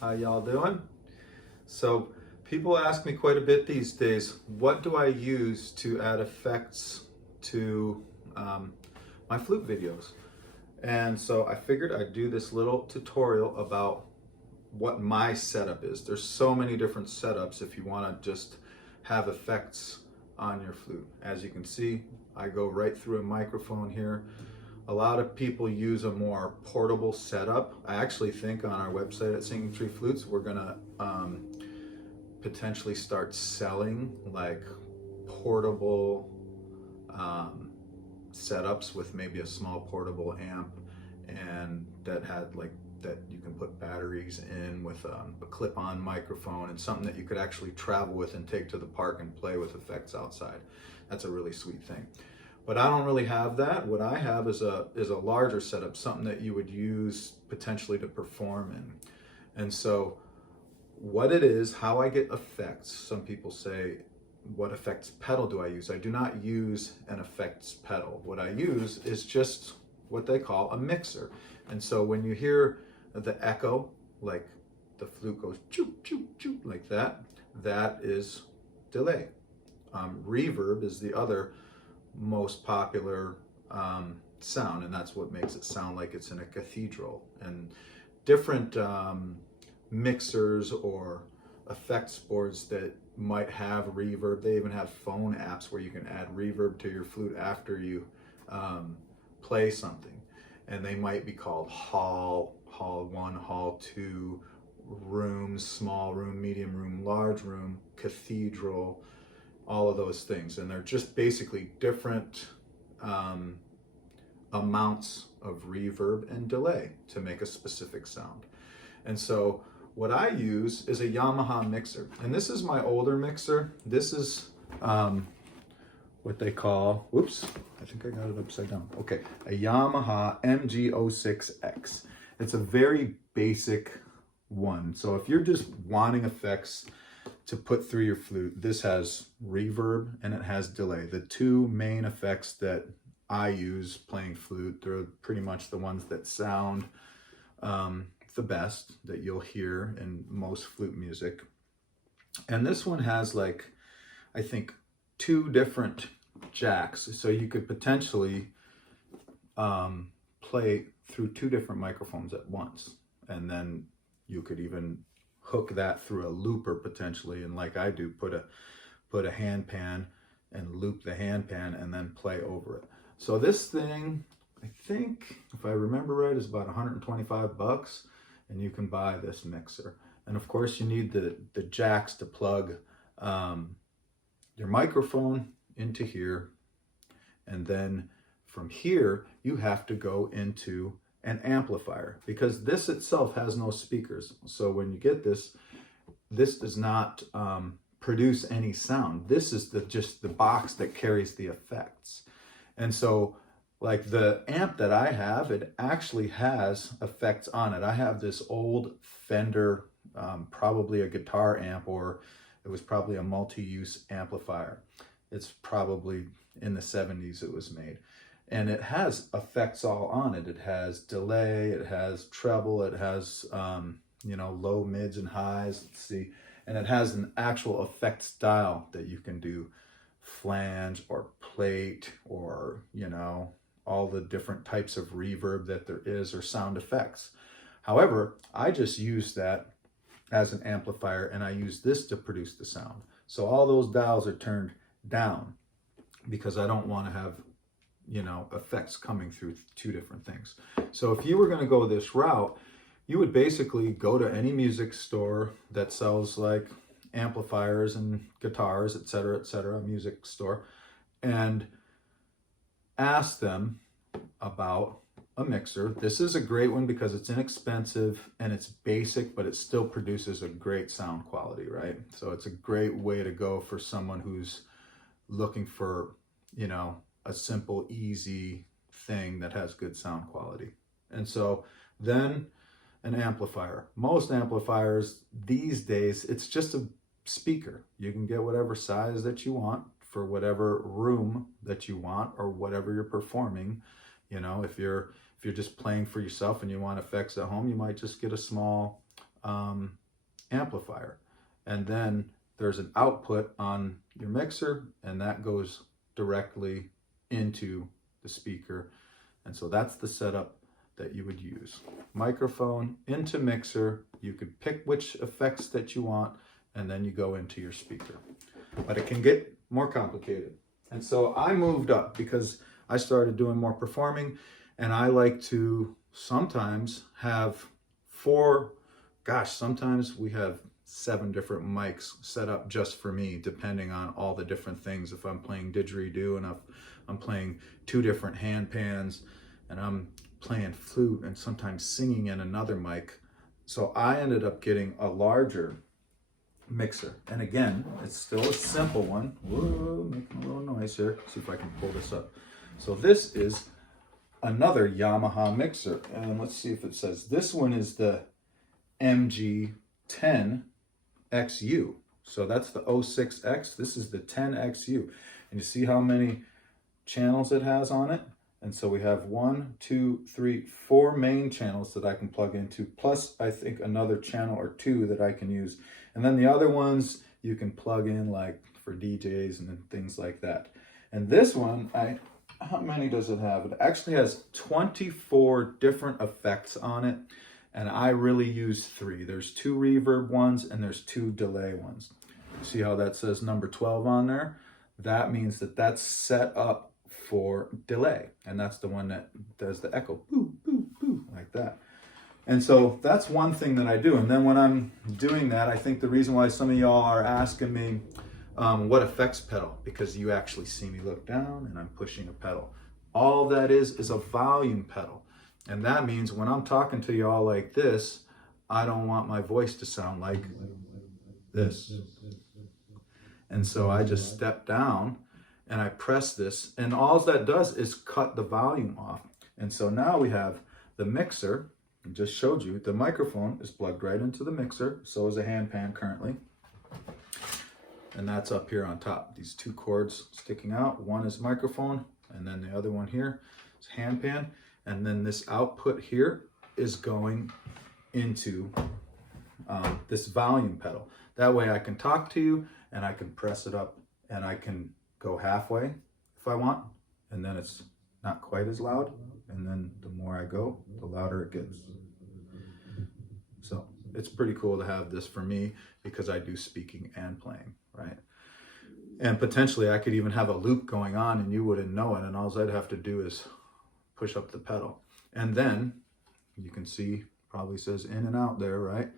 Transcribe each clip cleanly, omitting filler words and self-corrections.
How y'all doing? So people ask me quite a bit these days, what do I use to add effects to um, my flute videos? And so I figured I'd do this little tutorial about what my setup is. There's so many different setups if you want to just have effects on your flute. As you can see, I go right through a microphone here. A lot of people use a more portable setup. I actually think on our website at Singing Tree Flutes, we're gonna potentially start selling like portable setups with maybe a small portable amp, and that had like that you can put batteries in with a clip-on microphone and something that you could actually travel with and take to the park and play with effects outside. That's a really sweet thing. But I don't really have that. What I have is a larger setup, something that you would use potentially to perform in. And so what it is, how I get effects, some people say, what effects pedal do I use? I do not use an effects pedal. What I use is just what they call a mixer. And so when you hear the echo, like the flute goes choo, choo, choo, like that, that is delay. Reverb is the other most popular sound, and that's what makes it sound like it's in a cathedral. And different mixers or effects boards that might have reverb, they even have phone apps where you can add reverb to your flute after you play something, and they might be called hall 1, hall 2, rooms, small room, medium room, large room, cathedral, all of those things. And they're just basically different amounts of reverb and delay to make a specific sound. And so what I use is a Yamaha mixer. And this is my older mixer. This is what they call, whoops, I think I got it upside down. Okay, a Yamaha MG06X. It's a very basic one. So if you're just wanting effects to put through your flute, this has reverb and it has delay. The two main effects that I use playing flute, they're pretty much the ones that sound the best, that you'll hear in most flute music. And this one has, like, I think 2 different jacks, so you could potentially play through 2 different microphones at once, and then you could even hook that through a looper potentially, and like I do, put a hand pan and loop the hand pan and then play over it. So this thing, I think if I remember right, is about 125 bucks, and you can buy this mixer. And of course you need the jacks to plug your microphone into here, and then from here you have to go into an amplifier, because this itself has no speakers. So when you get this does not produce any sound. This is just the box that carries the effects. And so like the amp that I have, it actually has effects on it. I have this old Fender, probably a guitar amp, or it was probably a multi-use amplifier. It's probably in the 70s it was made. And it has effects all on it. It has delay, it has treble, it has low, mids, and highs. Let's see. And it has an actual effects dial that you can do flange or plate, or all the different types of reverb that there is, or sound effects. However, I just use that as an amplifier, and I use this to produce the sound. So all those dials are turned down because I don't want to have effects coming through 2 different things. So if you were going to go this route, you would basically go to any music store that sells like amplifiers and guitars, etc., music store, and ask them about a mixer. This is a great one because it's inexpensive and it's basic, but it still produces a great sound quality, right? So it's a great way to go for someone who's looking for, a simple, easy thing that has good sound quality. And so then an amplifier. Most amplifiers these days, it's just a speaker. You can get whatever size that you want for whatever room that you want, or whatever you're performing. If you're just playing for yourself and you want effects at home, you might just get a small amplifier. And then there's an output on your mixer, and that goes directly into the speaker. And so that's the setup that you would use. Microphone into mixer. You could pick which effects that you want, and then you go into your speaker. But it can get more complicated. And so I moved up because I started doing more performing, and I like to sometimes have sometimes we have 7 different mics set up just for me, depending on all the different things. If I'm playing didgeridoo and I'm playing 2 different hand pans, and I'm playing flute and sometimes singing in another mic. So I ended up getting a larger mixer. And again, it's still a simple one. Whoa, making a little noise here. See if I can pull this up. So this is another Yamaha mixer. And let's see if it says, this one is the MG10 XU. So that's the 06X. This is the 10XU. And you see how many channels it has on it? And so we have 1, 2, 3, 4 main channels that I can plug into, plus I think another channel or 2 that I can use. And then the other ones you can plug in like for DJs and things like that. And this one, how many does it have? It actually has 24 different effects on it. And I really use 3. There's 2 reverb ones and there's 2 delay ones. See how that says number 12 on there? That means that that's set up for delay. And that's the one that does the echo, boo, boo, boo, like that. And so that's one thing that I do. And then when I'm doing that, I think the reason why some of y'all are asking me what effects pedal, because you actually see me look down and I'm pushing a pedal. All that is a volume pedal. And that means when I'm talking to y'all like this, I don't want my voice to sound like this. And so I just step down and I press this, and all that does is cut the volume off. And so now we have the mixer. I just showed you the microphone is plugged right into the mixer. So is a hand pan currently. And that's up here on top. These 2 cords sticking out. One is microphone, and then the other one here is hand pan. And then this output here is going into this volume pedal. That way I can talk to you and I can press it up and I can go halfway if I want. And then it's not quite as loud. And then the more I go, the louder it gets. So it's pretty cool to have this for me because I do speaking and playing, right? And potentially I could even have a loop going on and you wouldn't know it. And all I'd have to do is push up the pedal. And then you can see, probably says in and out there, right?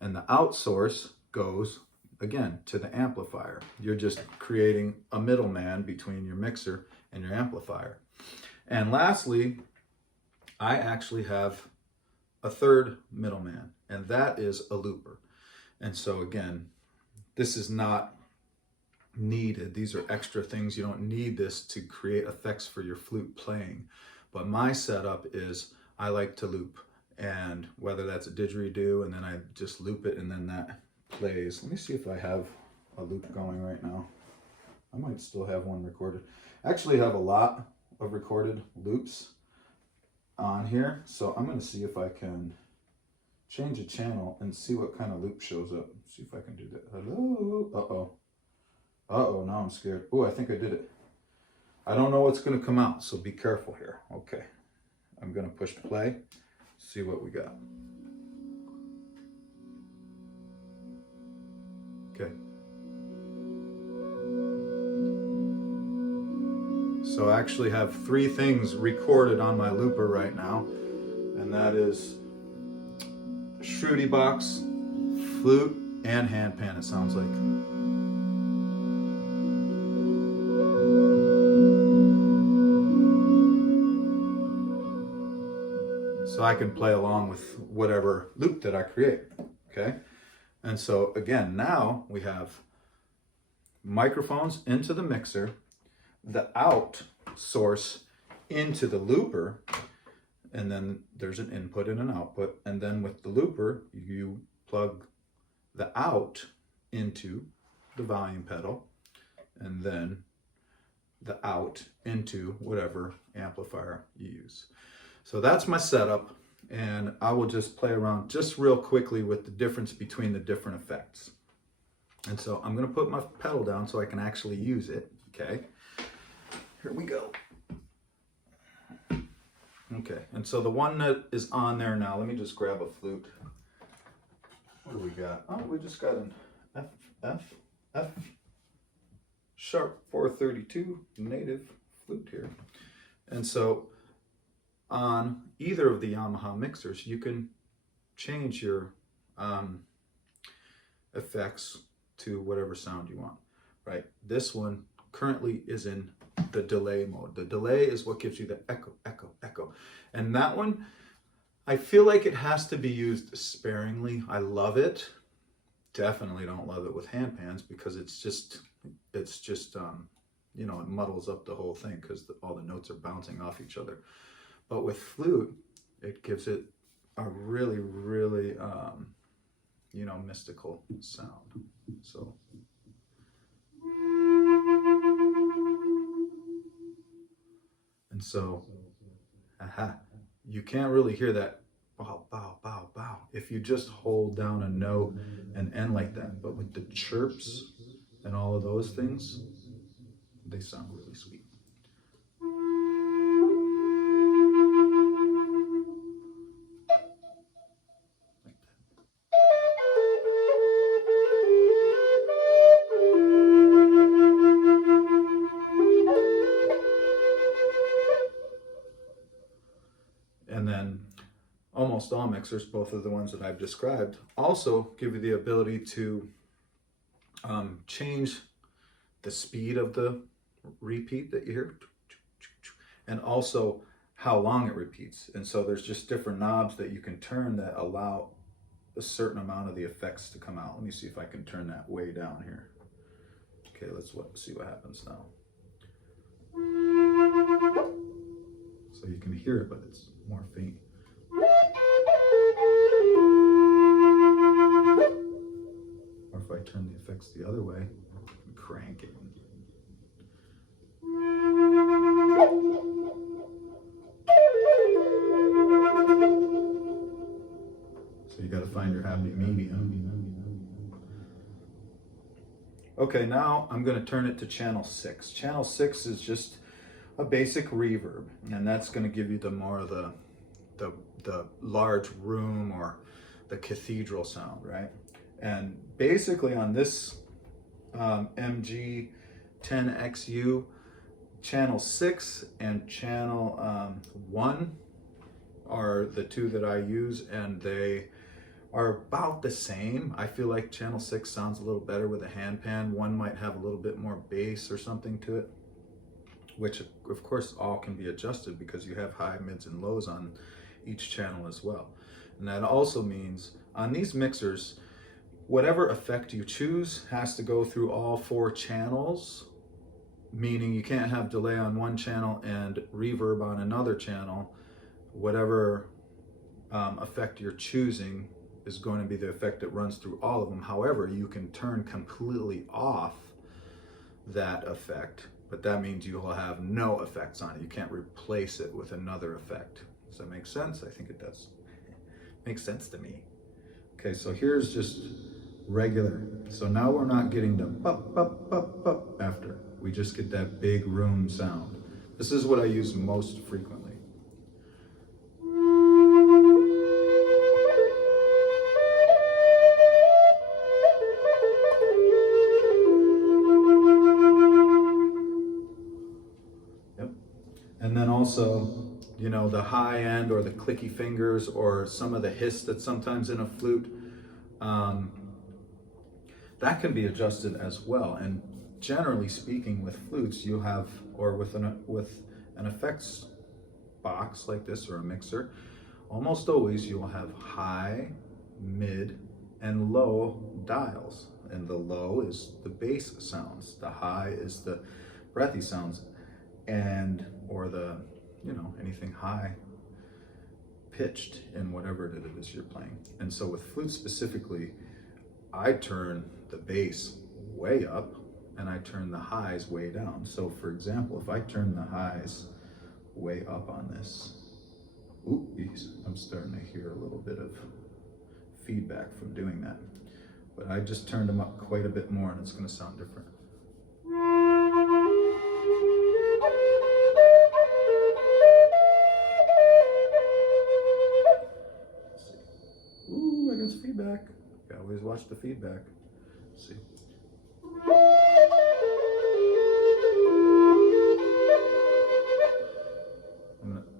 And the out source goes again to the amplifier. You're just creating a middleman between your mixer and your amplifier. And lastly, I actually have a third middleman, and that is a looper. And so again, this is not needed. These are extra things. You don't need this to create effects for your flute playing. But my setup is I like to loop, and whether that's a didgeridoo and then I just loop it and then that plays. Let me see if I have a loop going right now. I might still have one recorded. I actually have a lot of recorded loops on here, so I'm going to see if I can change a channel and see what kind of loop shows up. See if I can do that. Hello? Uh-oh. Uh-oh, now I'm scared. Oh, I think I did it. I don't know what's going to come out, so be careful here. Okay. I'm going to push play, see what we got. Okay. So I actually have 3 things recorded on my looper right now, and that is Shruti box, flute, and hand pan, it sounds like. So I can play along with whatever loop that I create, okay? And so again, now we have microphones into the mixer, the out source into the looper, and then there's an input and an output. And then with the looper, you plug the out into the volume pedal, and then the out into whatever amplifier you use. So that's my setup. and I will just play around just real quickly with the difference between the different effects. And so I'm gonna put my pedal down so I can actually use it, okay? Here we go. Okay, and so the one that is on there now, let me just grab a flute. What do we got? Oh, we just got an F sharp 432 native flute here. And so on either of the Yamaha mixers, you can change your effects to whatever sound you want, right? This one currently is in the delay mode. The delay is what gives you the echo, echo, echo. And that one, I feel like it has to be used sparingly. I love it. Definitely don't love it with hand pans because it's just you know, it muddles up the whole thing because all the notes are bouncing off each other. But with flute, it gives it a really, really, you know, mystical sound. So. And so, you can't really hear that bow, bow, bow, bow if you just hold down a note and end like that. But with the chirps and all of those things, they sound really sweet. And then almost all mixers, both of the ones that I've described, also give you the ability to change the speed of the repeat that you hear, and also how long it repeats. And so there's just different knobs that you can turn that allow a certain amount of the effects to come out. Let me see if I can turn that way down here. Okay, let's see what happens now. So you can hear it, but it's more faint. Or if I turn the effects the other way, crank it. So you got to find your happy medium. Okay, now I'm going to turn it to channel 6. Channel 6 is just a basic reverb, and that's going to give you the more of the large room or the cathedral sound, right? And basically on this MG 10XU, channel 6 and channel 1 are the two that I use, and they are about the same. I feel like channel 6 sounds a little better with a hand pan. 1 might have a little bit more bass or something to it, which of course all can be adjusted because you have high, mids, and lows on each channel as well. And that also means on these mixers, whatever effect you choose has to go through all 4 channels, meaning you can't have delay on one channel and reverb on another channel. Whatever effect you're choosing is going to be the effect that runs through all of them. However, you can turn completely off that effect, but that means you will have no effects on it. You can't replace it with another effect. Does that make sense? I think it does. Makes sense to me. Okay, so here's just regular. So now we're not getting the bup, bup, bup, bup after. We just get that big room sound. This is what I use most frequently. Yep. And then also, you know, the high end or the clicky fingers or some of the hiss that's sometimes in a flute, that can be adjusted as well. And generally speaking, with flutes, you have, or with an effects box like this or a mixer, almost always you will have high, mid, and low dials. And the low is the bass sounds, the high is the breathy sounds, and or the, you know, anything high pitched in whatever it is you're playing. And so with flute specifically, I turn the bass way up and I turn the highs way down. So for example, if I turn the highs way up on this, Ooh, I'm starting to hear a little bit of feedback from doing that. But I just turned them up quite a bit more and it's going to sound different. Let's see. Ooh, I got some feedback. You always watch the feedback. Let's see.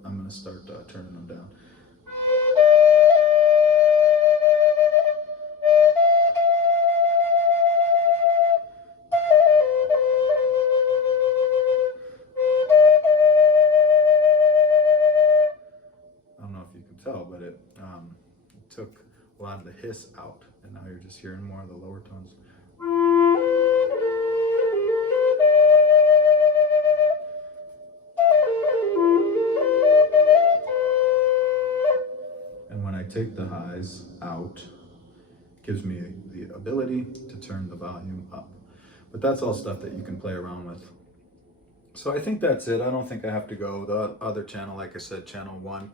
I'm gonna start turning them down. I don't know if you can tell, but it took a lot of the hiss out, and now you're just hearing more of the lower tones. And when I take the highs out, it gives me the ability to turn the volume up. But that's all stuff that you can play around with. So I think that's it. I don't think I have to go. The other channel, like I said, channel 1,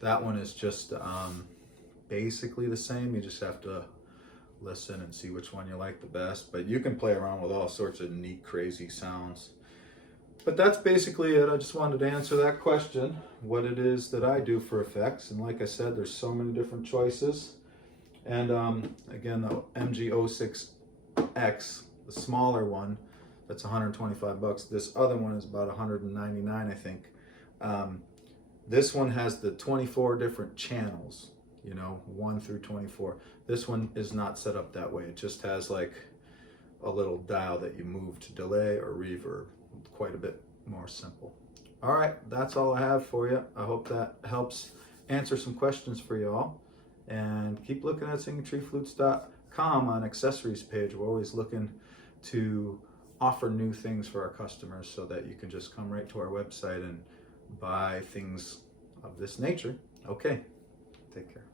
that one is just basically the same. You just have to listen and see which one you like the best. But you can play around with all sorts of neat, crazy sounds. But that's basically it. I just wanted to answer that question, what it is that I do for effects. And like I said, there's so many different choices. And again, the MG06X, the smaller one, that's 125 bucks. This other one is about 199, I think. This one has the 24 different channels, you know, 1 through 24. This one is not set up that way. It just has like a little dial that you move to delay or reverb. Quite a bit more simple. All right, that's all I have for you. I hope that helps answer some questions for y'all. And keep looking at singingtreeflutes.com on accessories page. We're always looking to offer new things for our customers so that you can just come right to our website and buy things of this nature. Okay, take care.